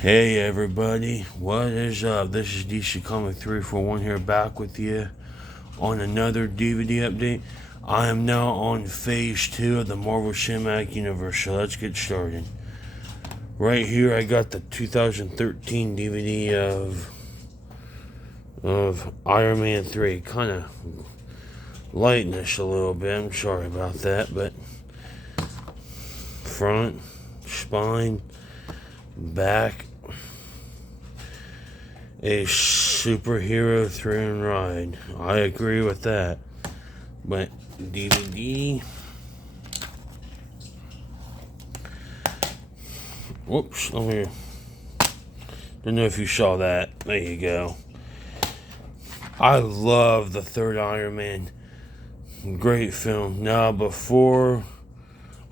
Hey everybody, what is up? This is DC Comic 341 here, back with you on another DVD update. I am now on phase 2 of the Marvel Cinematic Universe, so let's get started. Right here I got the 2013 DVD of Iron Man 3. Kind of lightness a little bit, I'm sorry about that, but front, spine, back, a superhero thrill ride. I agree with that. But DVD. Whoops, let me. Don't know if you saw that. There you go. I love the third Iron Man. Great film. Now before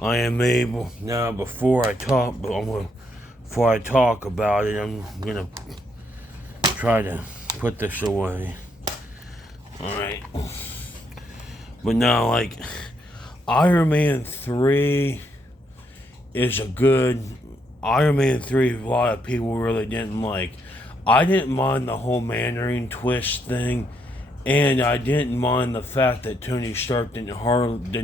I talk about it, I'm gonna try to put this away. Alright. But now, like, Iron Man 3 is a good... Iron Man 3, a lot of people really didn't like. I didn't mind the whole Mandarin twist thing, and I didn't mind the fact that Tony Stark did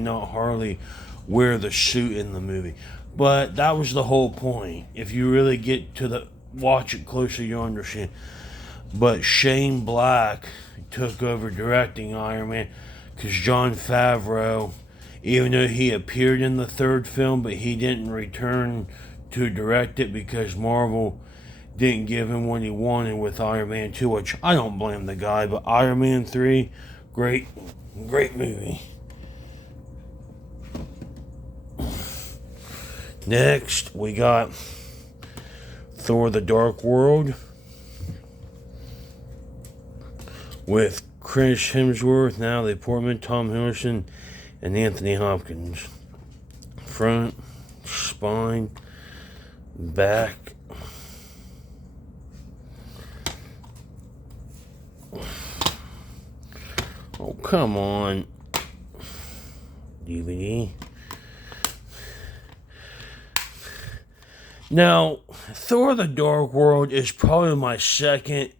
not hardly wear the suit in the movie. But that was the whole point. If you really get to watch it closely, you'll understand. But Shane Black took over directing Iron Man, because Jon Favreau, even though he appeared in the third film, but he didn't return to direct it because Marvel didn't give him what he wanted with Iron Man 2, which I don't blame the guy, but Iron Man 3, great movie. Next, we got Thor the Dark World with Chris Hemsworth, Natalie Portman, Tom Hiddleston, and Anthony Hopkins. Front, spine, back. Oh, come on. DVD. Now, Thor the Dark World is probably my second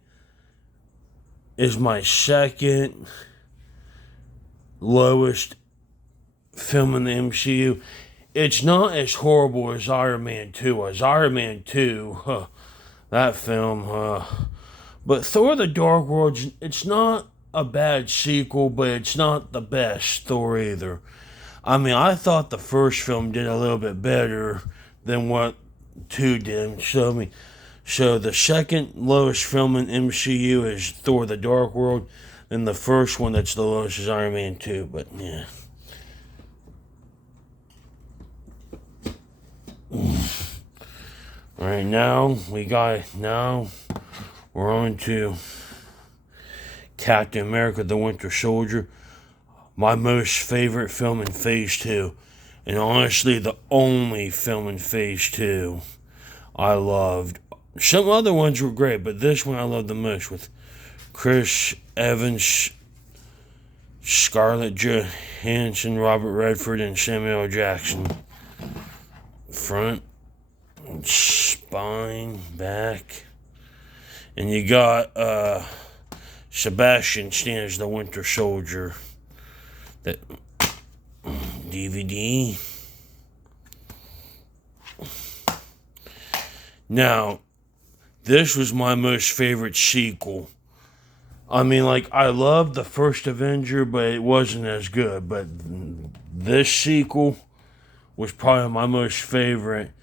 lowest film in the MCU. It's not as horrible as Iron Man 2 was. Iron Man 2, that film, but Thor the Dark World, it's not a bad sequel, but it's not the best Thor either. I mean, I thought the first film did a little bit better than what 2 did. So the second lowest film in MCU is Thor the Dark World, and the first one that's the lowest is Iron Man 2, but yeah. Alright, now we're on to Captain America the Winter Soldier, my most favorite film in Phase 2, and honestly the only film in Phase 2 I loved. Some other ones were great, but this one I loved the most, with Chris Evans, Scarlett Johansson, Robert Redford, and Samuel L. Jackson. Front, spine, back, and you got Sebastian Stan as the Winter Soldier. That DVD. Now, this was my most favorite sequel. I mean, like, I loved the first Avenger, but it wasn't as good. But this sequel was probably my most favorite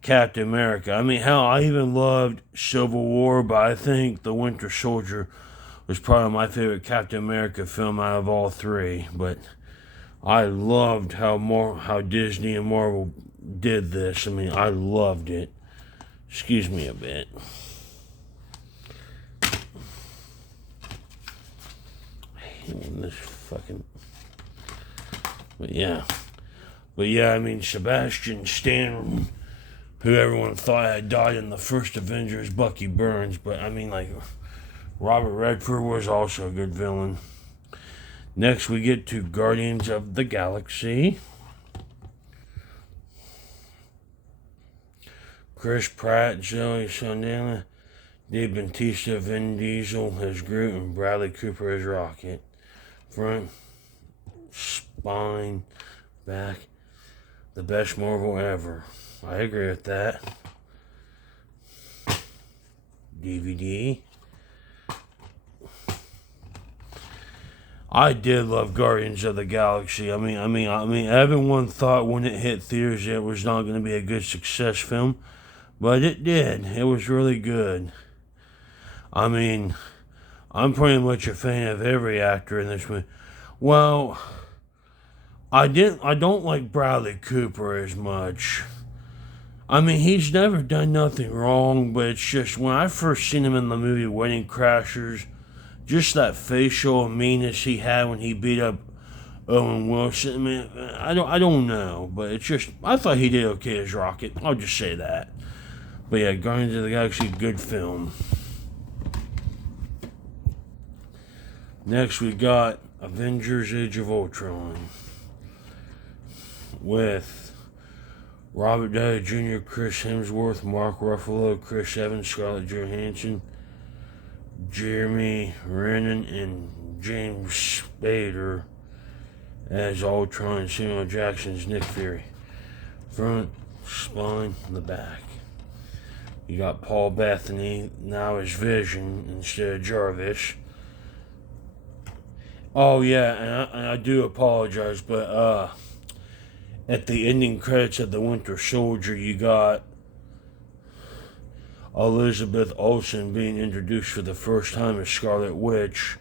Captain America. I mean, hell, I even loved Civil War, but I think The Winter Soldier was probably my favorite Captain America film out of all three. But I loved how Disney and Marvel did this. I mean, I loved it. Excuse me a bit. This fucking... But yeah, I mean, Sebastian Stan, who everyone thought had died in the first Avengers, Bucky Burns, but I mean, like, Robert Redford was also a good villain. Next, we get to Guardians of the Galaxy. Chris Pratt, Zoe Saldana, Dave Bautista, Vin Diesel as Groot, and Bradley Cooper as Rocket. Front, spine, back. The best Marvel ever. I agree with that. DVD. I did love Guardians of the Galaxy. I mean, everyone thought when it hit theaters it was not going to be a good success film, but it did. It was really good. I mean, I'm pretty much a fan of every actor in this movie. Well, I don't like Bradley Cooper as much. I mean, he's never done nothing wrong, but it's just when I first seen him in the movie Wedding Crashers, just that facial meanness he had when he beat up Owen Wilson. I mean, I don't know, but it's just I thought he did okay as Rocket. I'll just say that. But yeah, Guardians of the Galaxy, good film. Next we got Avengers: Age of Ultron with Robert Downey Jr., Chris Hemsworth, Mark Ruffalo, Chris Evans, Scarlett Johansson, Jeremy Renner, and James Spader as Ultron, and Samuel Jackson's Nick Fury. Front, spine, and the back. You got Paul Bettany now as Vision instead of Jarvis. Oh yeah, and I do apologize, but at the ending credits of The Winter Soldier, you got Elizabeth Olsen being introduced for the first time as Scarlet Witch.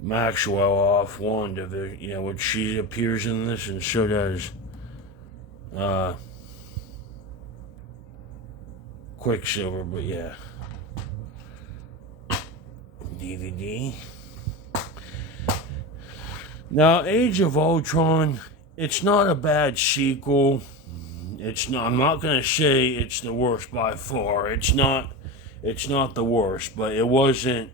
Maxwell off WandaVision, which she appears in this, and so does Quicksilver, but yeah. DVD. Now, Age of Ultron, it's not a bad sequel. It's not. I'm not gonna say it's the worst by far. It's not the worst, but it wasn't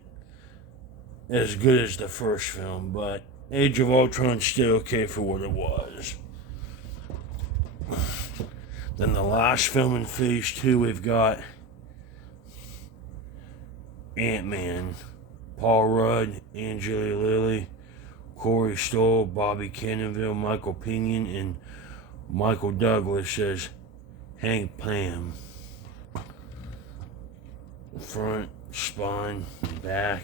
as good as the first film. But Age of Ultron's still okay for what it was. Then the last film in Phase 2, we've got Ant-Man, Paul Rudd, Angelina Lilly, Corey Stoll, Bobby Cannonville, Michael Pinion, and Michael Douglas as Hank Pym. Front, spine, back.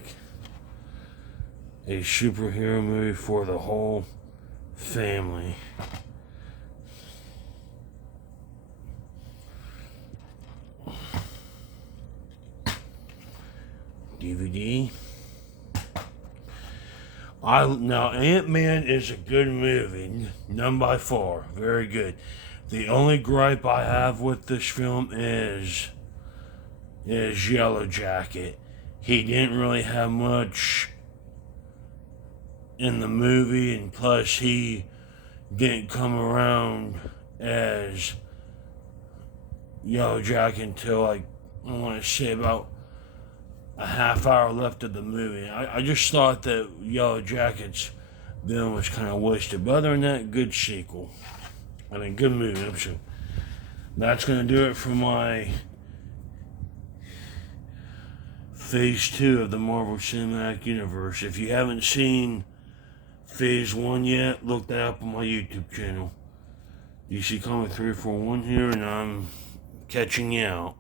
A superhero movie for the whole family. DVD. Now Ant-Man is a good movie, none by far, very good. The only gripe I have with this film is Yellow Jacket. He didn't really have much in the movie, and plus he didn't come around as Yellow Jacket until I want to say about a half hour left of the movie. I just thought that Yellow Jacket's villain was kind of wasted. But other than that, good sequel. I mean, good movie. I'm sure. That's going to do it for my Phase 2 of the Marvel Cinematic Universe. If you haven't seen Phase 1 yet, look that up on my YouTube channel. DC Comic 341 here, and I'm catching you out.